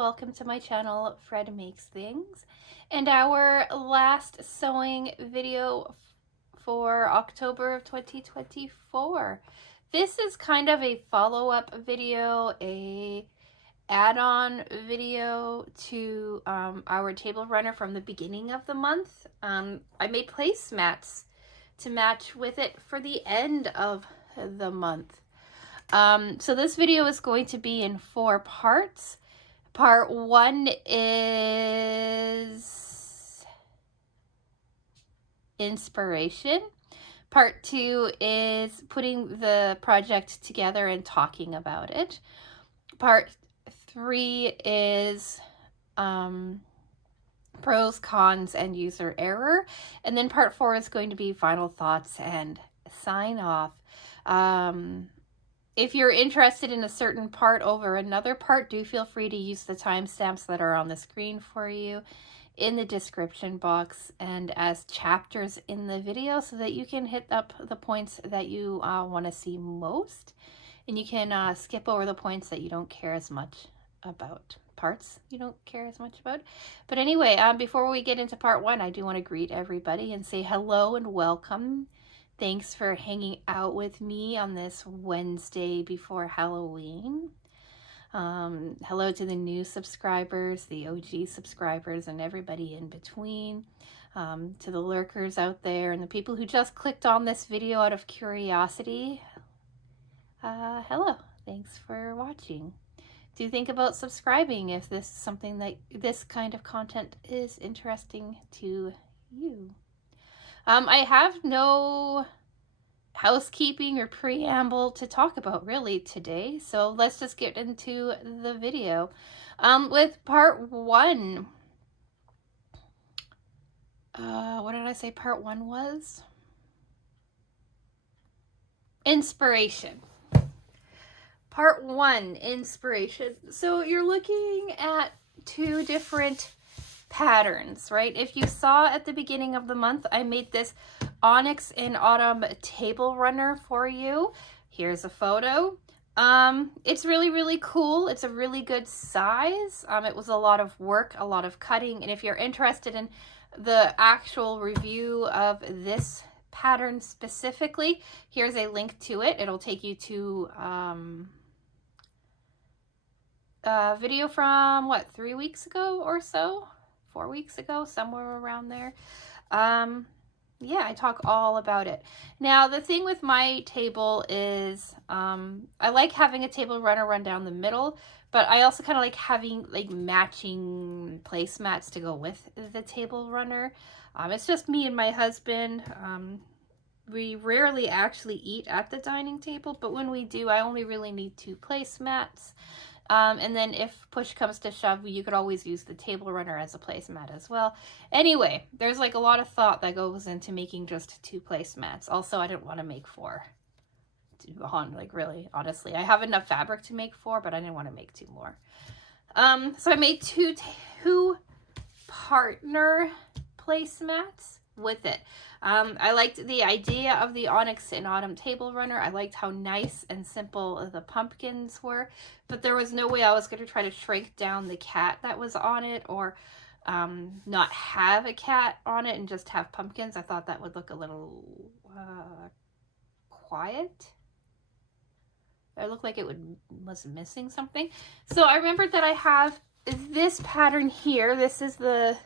welcome to my channel, Fred Makes Things, and our last sewing video for October of 2024. This is kind of a follow-up video, a add-on video to our table runner from the beginning of the month. I made placemats to match with it for the end of the month. So this video is going to be in 4 parts. Part 1 is inspiration. Part 2 is putting the project together and talking about it. Part 3 is pros, cons, and user error. And then part 4 is going to be final thoughts and sign off. If you're interested in a certain part over another part, do feel free to use the timestamps that are on the screen for you in the description box and as chapters in the video so that you can hit up the points that you want to see most. And you can skip over the points that you don't care as much about. Parts you don't care as much about. But anyway, before we get into part 1, I do want to greet everybody and say hello and welcome. Thanks for hanging out with me on this Wednesday before Halloween. Hello to the new subscribers, the OG subscribers, and everybody in between. To the lurkers out there and the people who just clicked on this video out of curiosity. Hello. Thanks for watching. Do think about subscribing if this is something that this kind of content is interesting to you. I have no housekeeping or preamble to talk about really today, so let's just get into the video. With part 1, what did I say part 1 was? Inspiration. Part 1, inspiration. So you're looking at 2 different patterns, right? If you saw at the beginning of the month, I made this Onyx in Autumn table runner for you. Here's a photo. It's really cool. It's a really good size. It was a lot of work, a lot of cutting, and if you're interested in the actual review of this pattern specifically, here's a link to it. It'll take you to a video from what, 3 weeks ago or so? 4 weeks ago, somewhere around there. Yeah, I talk all about it. Now, the thing with my table is I like having a table runner run down the middle, but I also kind of like having like matching placemats to go with the table runner. It's just me and my husband. We rarely actually eat at the dining table, but when we do, I only really need 2 placemats. And then if push comes to shove, you could always use the table runner as a placemat as well. Anyway, there's like a lot of thought that goes into making just 2 placemats. Also, I didn't want to make 4. Like really, honestly, I have enough fabric to make 4, but I didn't want to make 2 more. So I made 2 partner placemats with it. I liked the idea of the Onyx in Autumn table runner. I liked how nice and simple the pumpkins were, but there was no way I was going to try to shrink down the cat that was on it or not have a cat on it and just have pumpkins. I thought that would look a little quiet. It looked like it was missing something. So I remembered that I have this pattern here. This is the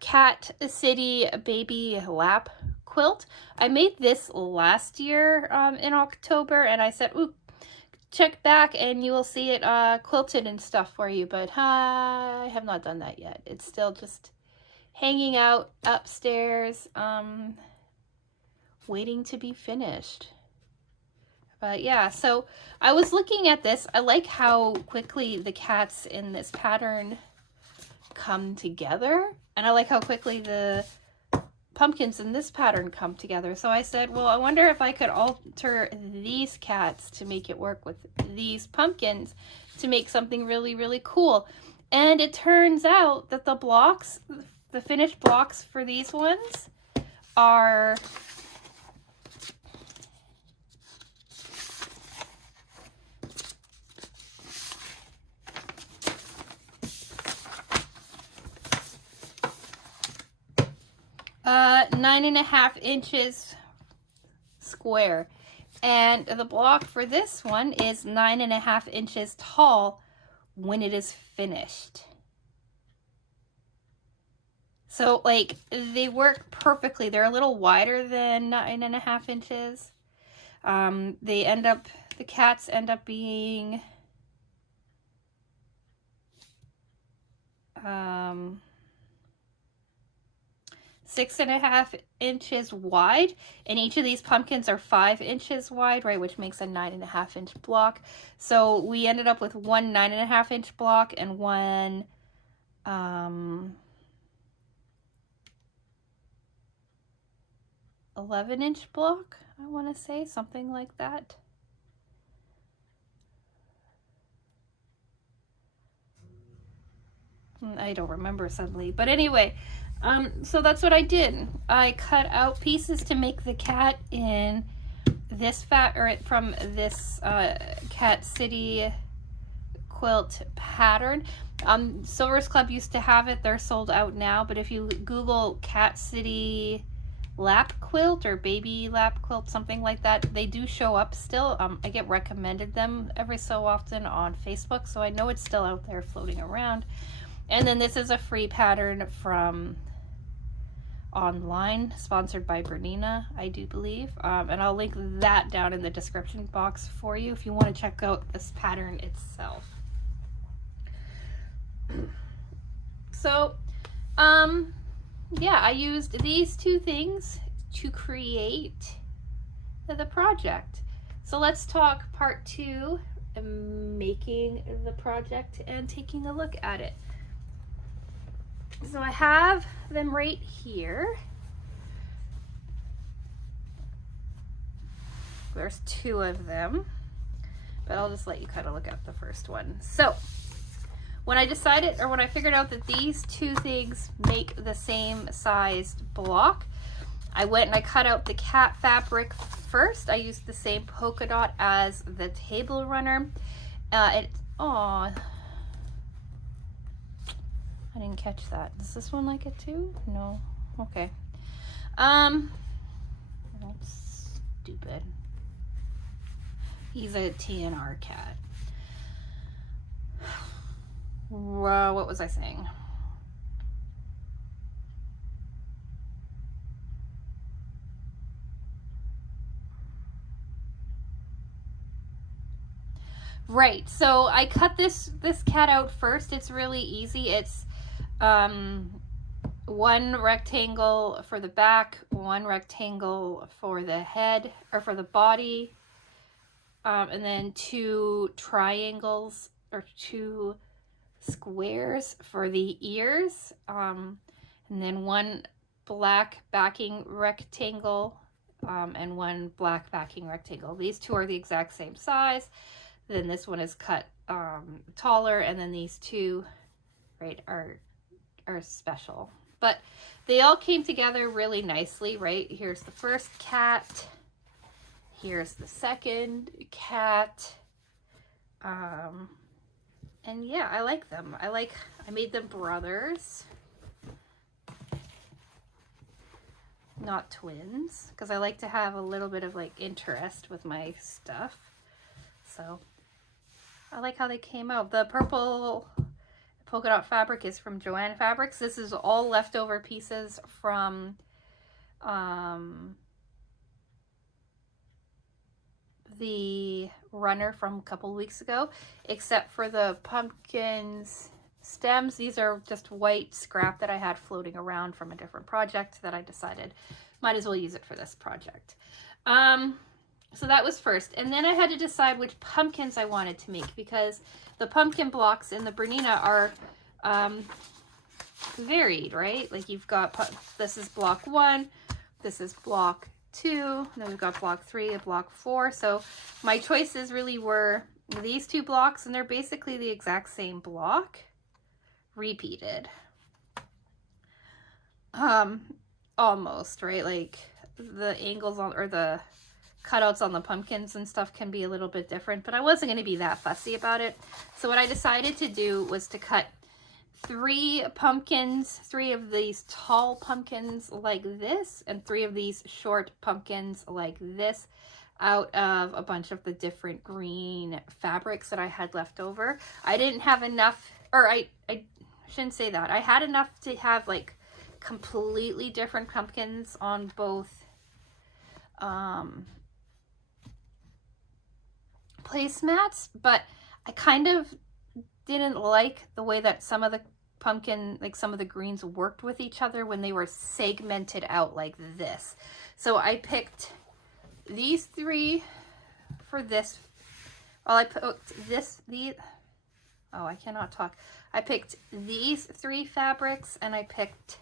Cat City baby lap quilt. I made this last year in October, and I said, ooh, check back and you will see it quilted and stuff for you, but I have not done that yet. It's still just hanging out upstairs, waiting to be finished. But yeah, so I was looking at this. I like how quickly the cats in this pattern come together, and I like how quickly the pumpkins in this pattern come together. So I said, well, I wonder if I could alter these cats to make it work with these pumpkins to make something really cool. And it turns out that the blocks, the finished blocks for these ones are 9.5 inches square. And the block for this one is 9.5 inches tall when it is finished. So, like, they work perfectly. They're a little wider than 9.5 inches. The cats end up being 6.5 inches wide, and each of these pumpkins are 5 inches wide, right, which makes a 9.5 inch block. So we ended up with one 9.5 inch block and one 11 inch block, I want to say, something like that. I don't remember suddenly, but anyway, so that's what I did. I cut out pieces to make the cat in this from this Cat City quilt pattern. Silver's Club used to have it. They're sold out now, but if you Google Cat City lap quilt or baby lap quilt, something like that, they do show up still. I get recommended them every so often on Facebook, so I know it's still out there floating around. And then this is a free pattern from online, sponsored by Bernina, I do believe. And I'll link that down in the description box for you if you want to check out this pattern itself. So, yeah, I used these two things to create the project. So let's talk part 2, making the project and taking a look at it. So I have them right here. There's 2 of them, but I'll just let you kind of look at the first one. So when I decided, or when I figured out that these 2 things make the same sized block, I went and I cut out the cat fabric first. I used the same polka dot as the table runner. I didn't catch that. Does this one like it too? No. Okay. That's stupid. He's a TNR cat. What was I saying? Right, so I cut this cat out first. It's really easy. It's one rectangle for the back, one rectangle for the head, or for the body, and then 2 triangles or 2 squares for the ears, and then 1 black backing rectangle, and 1 black backing rectangle. These 2 are the exact same size. Then this one is cut taller, and then these 2, right, are special. But they all came together really nicely, right? Here's the first cat. Here's the second cat. And yeah, I like them. I made them brothers, not twins, because I like to have a little bit of like interest with my stuff. So I like how they came out. The purple polka dot fabric is from Joanne Fabrics. This is all leftover pieces from the runner from a couple weeks ago, except for the pumpkins stems. These are just white scrap that I had floating around from a different project that I decided might as well use it for this project. So that was first, and then I had to decide which pumpkins I wanted to make, because the pumpkin blocks in the Bernina are varied, right? Like you've got, this is block 1, this is block 2, then we've got block 3 and block 4. So my choices really were these 2 blocks, and they're basically the exact same block repeated. Almost, right? Like the angles on, or the cutouts on the pumpkins and stuff can be a little bit different, but I wasn't going to be that fussy about it. So what I decided to do was to cut 3 pumpkins, 3 of these tall pumpkins like this, and 3 of these short pumpkins like this, out of a bunch of the different green fabrics that I had left over. I didn't have enough, or I shouldn't say that. I had enough to have like completely different pumpkins on both placemats, but I kind of didn't like the way that some of the pumpkin, like some of the greens worked with each other when they were segmented out like this. So I picked these 3 for this. Well, I picked I cannot talk. I picked these 3 fabrics, and I picked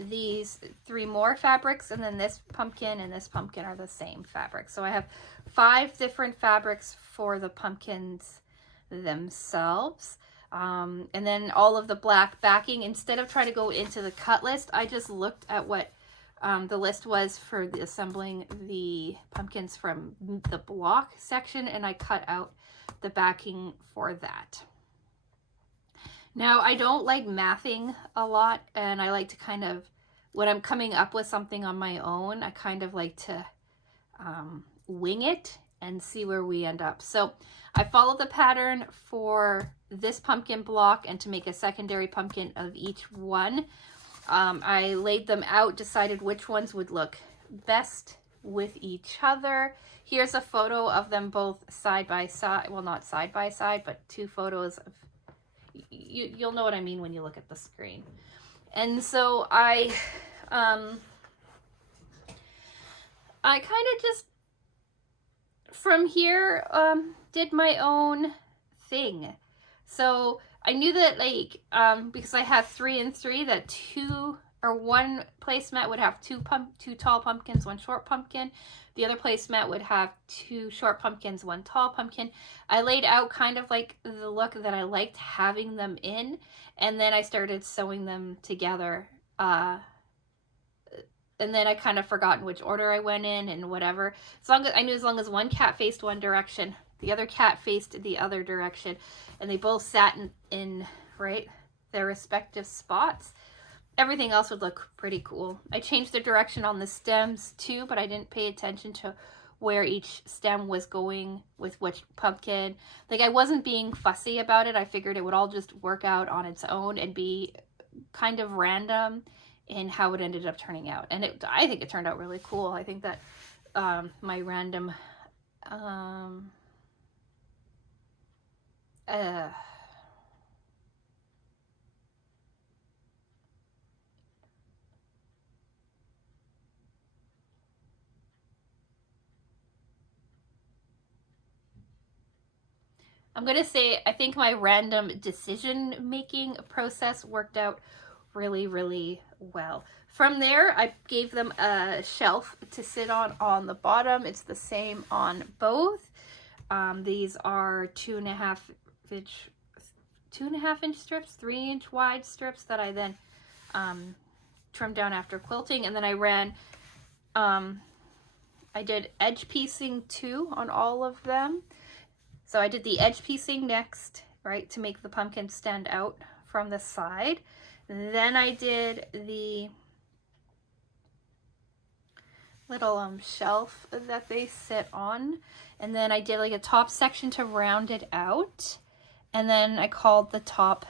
these 3 more fabrics, and then this pumpkin and this pumpkin are the same fabric. So I have 5 different fabrics for the pumpkins themselves. And then all of the black backing. Instead of trying to go into the cut list, I just looked at what the list was for assembling the pumpkins from the block section, and I cut out the backing for that. Now, I don't like mathing a lot, and I like to kind of, when I'm coming up with something on my own, I kind of like to wing it and see where we end up. So I followed the pattern for this pumpkin block, and to make a secondary pumpkin of each one, I laid them out, decided which ones would look best with each other. Here's a photo of them both side by side. Well, not side by side, but 2 photos of, you'll know what I mean when you look at the screen. And so I kind of just, from here, did my own thing. So I knew that, like, because I have 3 and 3, that 2 or 1 placemat would have 2 tall pumpkins, 1 short pumpkin. The other placemat would have 2 short pumpkins, 1 tall pumpkin. I laid out kind of like the look that I liked having them in, and then I started sewing them together. And then I kind of forgotten which order I went in and whatever. As long as one cat faced one direction, the other cat faced the other direction, and they both sat in right their respective spots, everything else would look pretty cool. I changed the direction on the stems too, but I didn't pay attention to where each stem was going with which pumpkin. Like, I wasn't being fussy about it. I figured it would all just work out on its own and be kind of random in how it ended up turning out. And I think it turned out really cool. I think that my random I'm going to say, I think my random decision-making process worked out really, really well. From there, I gave them a shelf to sit on the bottom. It's the same on both. These are 2.5 inch strips, 3-inch wide strips that I then trimmed down after quilting. And then I ran, I did edge piecing too on all of them. So I did the edge piecing next, right, to make the pumpkin stand out from the side. Then I did the little shelf that they sit on. And then I did like a top section to round it out. And then I called the top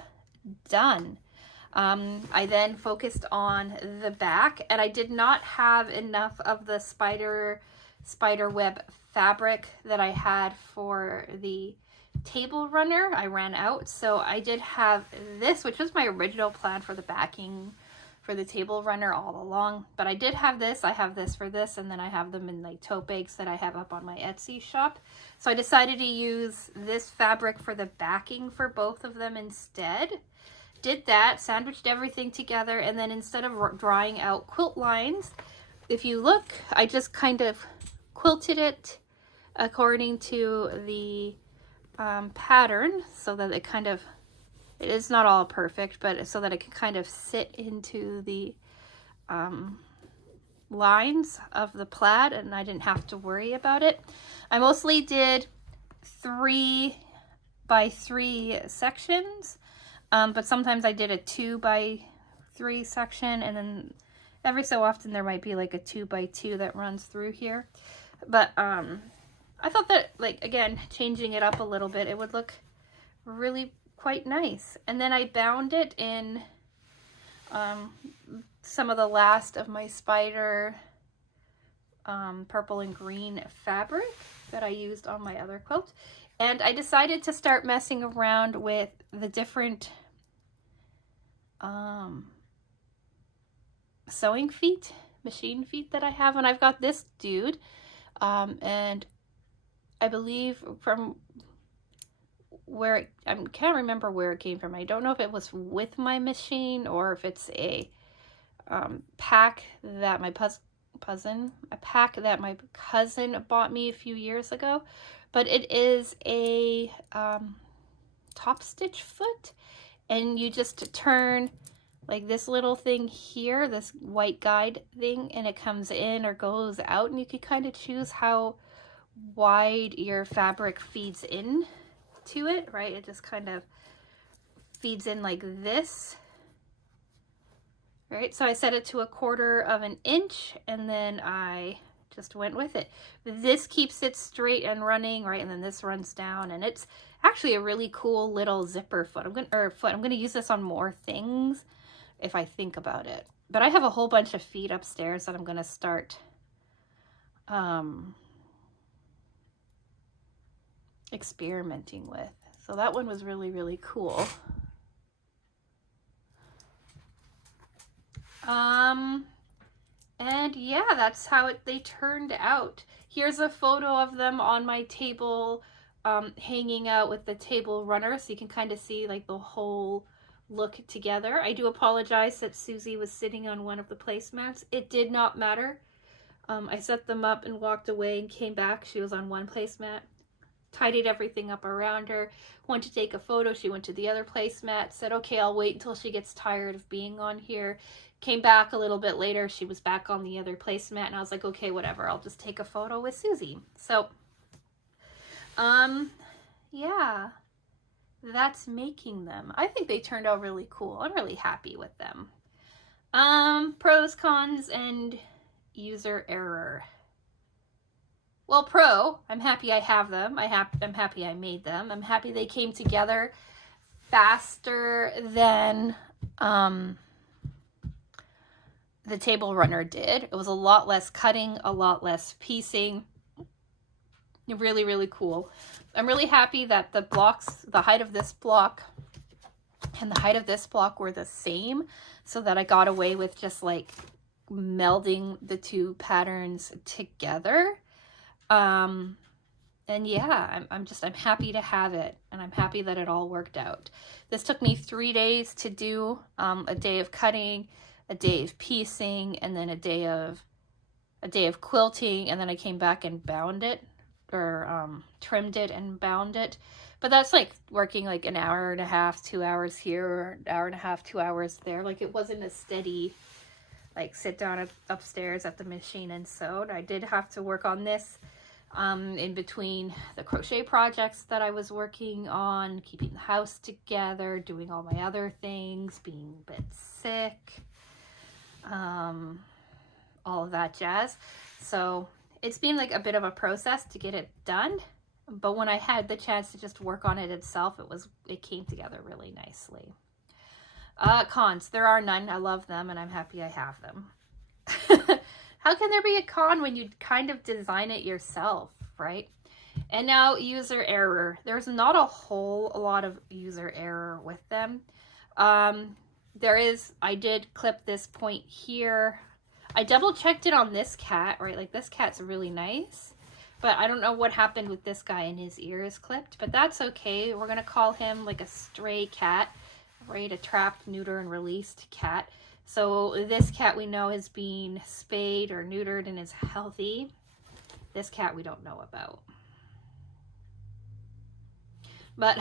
done. I then focused on the back, and I did not have enough of the spider web fabric that I had for the table runner. I ran out, so I did have this, which was my original plan for the backing for the table runner all along, but I did have this. I have this for this, and then I have them in like tote bags that I have up on my Etsy shop. So I decided to use this fabric for the backing for both of them instead. Did that, sandwiched everything together, and then instead of drawing out quilt lines, if you look, I just kind of quilted it according to the pattern, so that it kind of, it is not all perfect, but so that it can kind of sit into the lines of the plaid, and I didn't have to worry about it. I mostly did 3 by 3 sections. But sometimes I did a 2x3 section, and then every so often there might be like a 2x2 that runs through here. But I thought that, like, again, changing it up a little bit, it would look really quite nice. And then I bound it in some of the last of my spider purple and green fabric that I used on my other quilt. And I decided to start messing around with the different sewing feet, machine feet that I have. And I've got this dude, and I believe from where I can't remember where it came from. I don't know if it was with my machine or if it's a pack that my cousin bought me a few years ago. But it is a top stitch foot, and you just turn like this little thing here, this white guide thing, and it comes in or goes out, and you can kind of choose how wide your fabric feeds in to it, right? It just kind of feeds in like this, right? So I set it to 1/4 inch, and then I just went with it. This keeps it straight and running, right? And then this runs down, and it's actually a really cool little zipper foot. I'm gonna use this on more things if I think about it. But I have a whole bunch of feet upstairs that I'm gonna start experimenting with. So that one was really, really cool. And yeah, that's how they turned out. Here's a photo of them on my table, hanging out with the table runner, so you can kind of see like the whole look together. I do apologize that Susie was sitting on one of the placemats. It did not matter. I set them up and walked away and came back. She was on one placemat. Tidied everything up around her, went to take a photo. She went to the other placemat, said, okay, I'll wait until she gets tired of being on here. Came back a little bit later, she was back on the other placemat, and I was like, okay, whatever, I'll just take a photo with Susie. So, yeah, that's making them. I think they turned out really cool. I'm really happy with them. Pros, cons, and user error. Well, pro, I'm happy I have them. I'm happy I made them. I'm happy they came together faster than the table runner did. It was a lot less cutting, a lot less piecing. Really, really cool. I'm really happy that the blocks, the height of this block and the height of this block were the same, so that I got away with just like melding the two patterns together. And yeah, I'm happy to have it, and I'm happy that it all worked out. This took me 3 days to do, a day of cutting, a day of piecing, and then a day of quilting, and then I came back and bound it, or trimmed it and bound it. But that's like working like an hour and a half, 2 hours here, or an hour and a half, 2 hours there. Like it wasn't a steady, like sit down upstairs at the machine and sewed. I did have to work on this in between the crochet projects that I was working on, keeping the house together, doing all my other things, being a bit sick, all of that jazz. So it's been like a bit of a process to get it done, but when I had the chance to just work on it itself, it came together really nicely. Cons, there are none. I love them, and I'm happy I have them. How can there be a con when you kind of design it yourself, right? And now user error. There's not a whole lot of user error with them. There is, I did clip this point here. I double checked it on this cat, right? Like this cat's really nice, but I don't know what happened with this guy, and his ear is clipped, but that's okay. We're gonna call him like a stray cat, right? A trapped, neuter, and released cat. So this cat we know is being spayed or neutered and is healthy. This cat we don't know about. But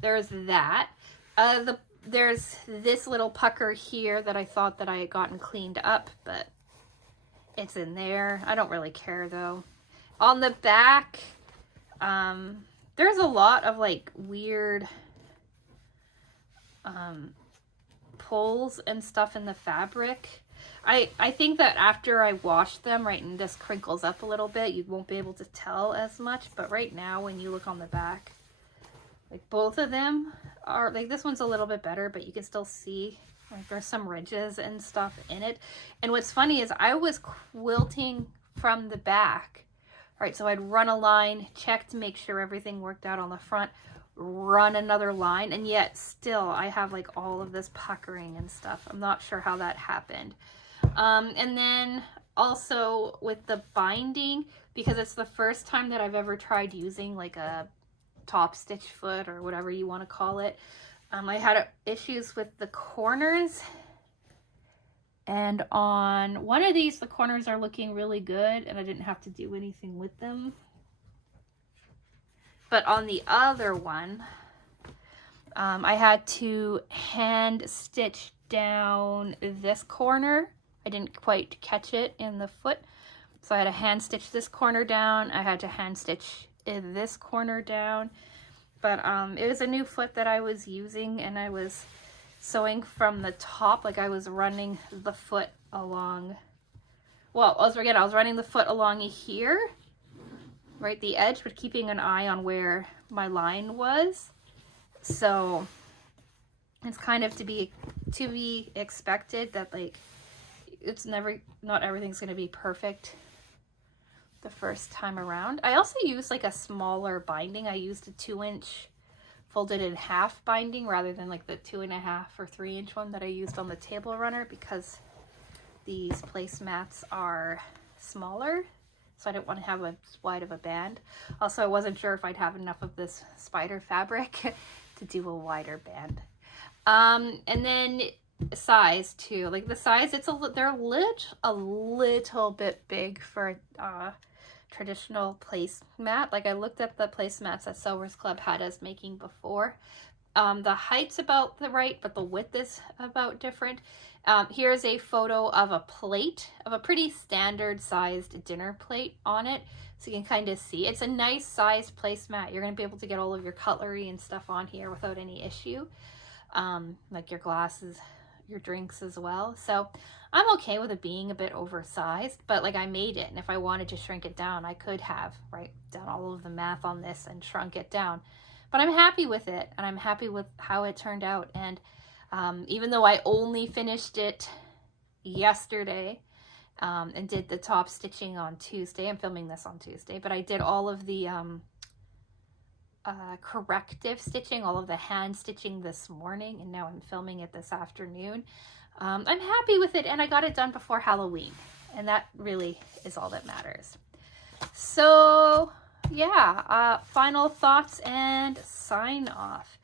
there's that. There's this little pucker here that I thought that I had gotten cleaned up, but it's in there. I don't really care though. On the back, there's a lot of like weird pulls and stuff in the fabric. I think that after I wash them, right, and this crinkles up a little bit, you won't be able to tell as much. But right now, when you look on the back, like both of them are, like this one's a little bit better, but you can still see like there's some ridges and stuff in it. And what's funny is I was quilting from the back, right? So I'd run a line, check to make sure everything worked out on the front, run another line, and yet still I have like all of this puckering and stuff. I'm not sure how that happened. And then also with the binding, because it's the first time that I've ever tried using like a top stitch foot or whatever you want to call it, I had issues with the corners, and on one of these the corners are looking really good and I didn't have to do anything with them, but on the other one I had to hand stitch down this corner. I didn't quite catch it in the foot, so I had to hand stitch this corner down. I had to hand stitch this corner down. But it was a new foot that I was using, and I was sewing from the top, like I was running the foot along, well, I was running the foot along here, right, the edge, but keeping an eye on where my line was. So it's kind of to be expected that like it's not everything's going to be perfect the first time around. I also used like a smaller binding. I used a 2-inch folded in half binding rather than like the 2.5 or 3-inch one that I used on the table runner, because these placemats are smaller, so I didn't want to have as wide of a band. Also, I wasn't sure if I'd have enough of this spider fabric to do a wider band. And then size too, like the size, they're a little bit big for traditional placemat. Like I looked at the placemats that Sewers Club had us making before. The height's about the right, but the width is about different. Here's a photo of a plate, of a pretty standard sized dinner plate on it. So you can kind of see, it's a nice sized placemat. You're going to be able to get all of your cutlery and stuff on here without any issue. Like your glasses, your drinks as well. So I'm okay with it being a bit oversized, but like I made it, and if I wanted to shrink it down, I could have, right, done all of the math on this and shrunk it down. But I'm happy with it, and I'm happy with how it turned out. And even though I only finished it yesterday and did the top stitching on Tuesday, I'm filming this on Tuesday, but I did all of the corrective stitching, all of the hand stitching this morning, and now I'm filming it this afternoon. I'm happy with it, and I got it done before Halloween, and that really is all that matters. So yeah, final thoughts and sign off.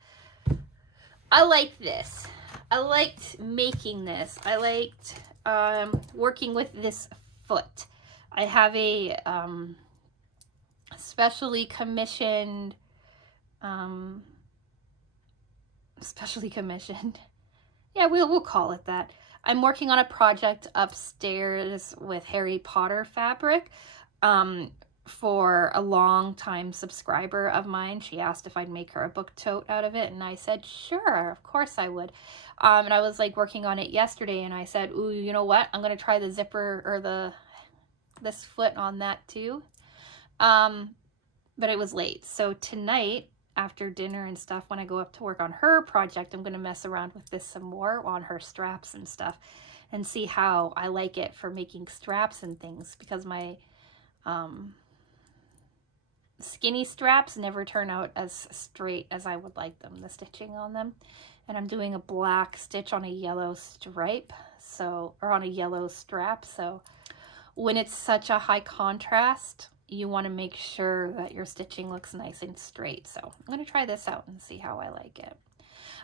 I like this. I liked making this. I liked working with this foot. I have a specially commissioned yeah, we'll call it that. I'm working on a project upstairs with Harry Potter fabric for a long time subscriber of mine. She asked if I'd make her a book tote out of it, and I said sure, of course I would. And I was like working on it yesterday, and I said, ooh, you know what, I'm gonna try the zipper or this foot on that too. But it was late, so tonight after dinner and stuff, when I go up to work on her project, I'm going to mess around with this some more on her straps and stuff and see how I like it for making straps and things, because my skinny straps never turn out as straight as I would like them, the stitching on them. And I'm doing a black stitch on a yellow stripe, so, or on a yellow strap, so when it's such a high contrast, you want to make sure that your stitching looks nice and straight. So I'm going to try this out and see how I like it.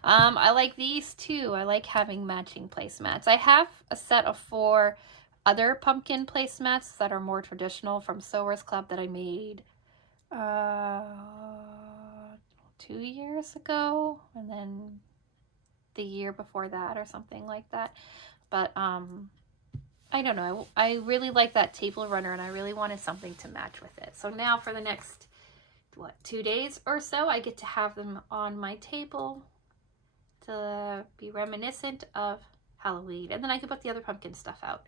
I like these too. I like having matching placemats. I have a set of 4 other pumpkin placemats that are more traditional from Sewers Club that I made 2 years ago, and then the year before that or something like that. But I don't know. I really like that table runner, and I really wanted something to match with it. So now for the next, 2 days or so, I get to have them on my table to be reminiscent of Halloween. And then I could put the other pumpkin stuff out,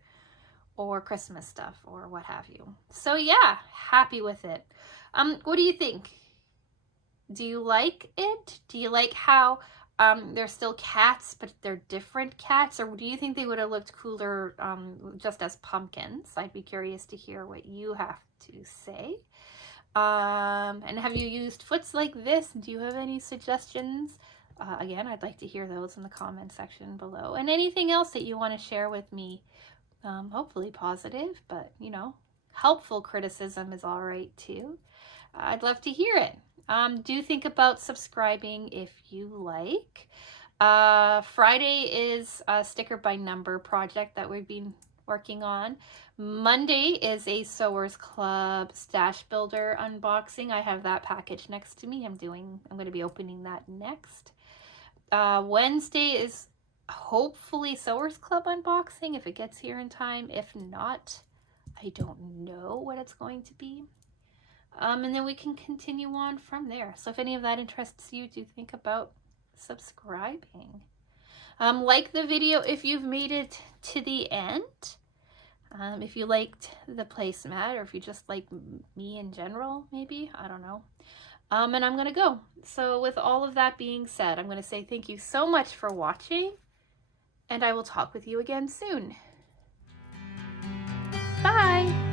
or Christmas stuff, or what have you. So yeah, happy with it. What do you think? Do you like it? Do you like how they're still cats, but they're different cats? Or do you think they would have looked cooler just as pumpkins? I'd be curious to hear what you have to say. And have you used foots like this? Do you have any suggestions? Again, I'd like to hear those in the comment section below. And anything else that you want to share with me, hopefully positive, but you know, helpful criticism is all right too. I'd love to hear it. Do think about subscribing if you like. Friday is a sticker by number project that we've been working on. Monday is a Sewers Club stash builder unboxing. I have that package next to me. I'm going to be opening that next. Wednesday is hopefully Sewers Club unboxing if it gets here in time. If not, I don't know what it's going to be. And then we can continue on from there. So if any of that interests you, do think about subscribing. Like the video if you've made it to the end. If you liked the placemat, or if you just like me in general, maybe, I don't know. And I'm gonna go. So with all of that being said, I'm gonna say thank you so much for watching, and I will talk with you again soon. Bye.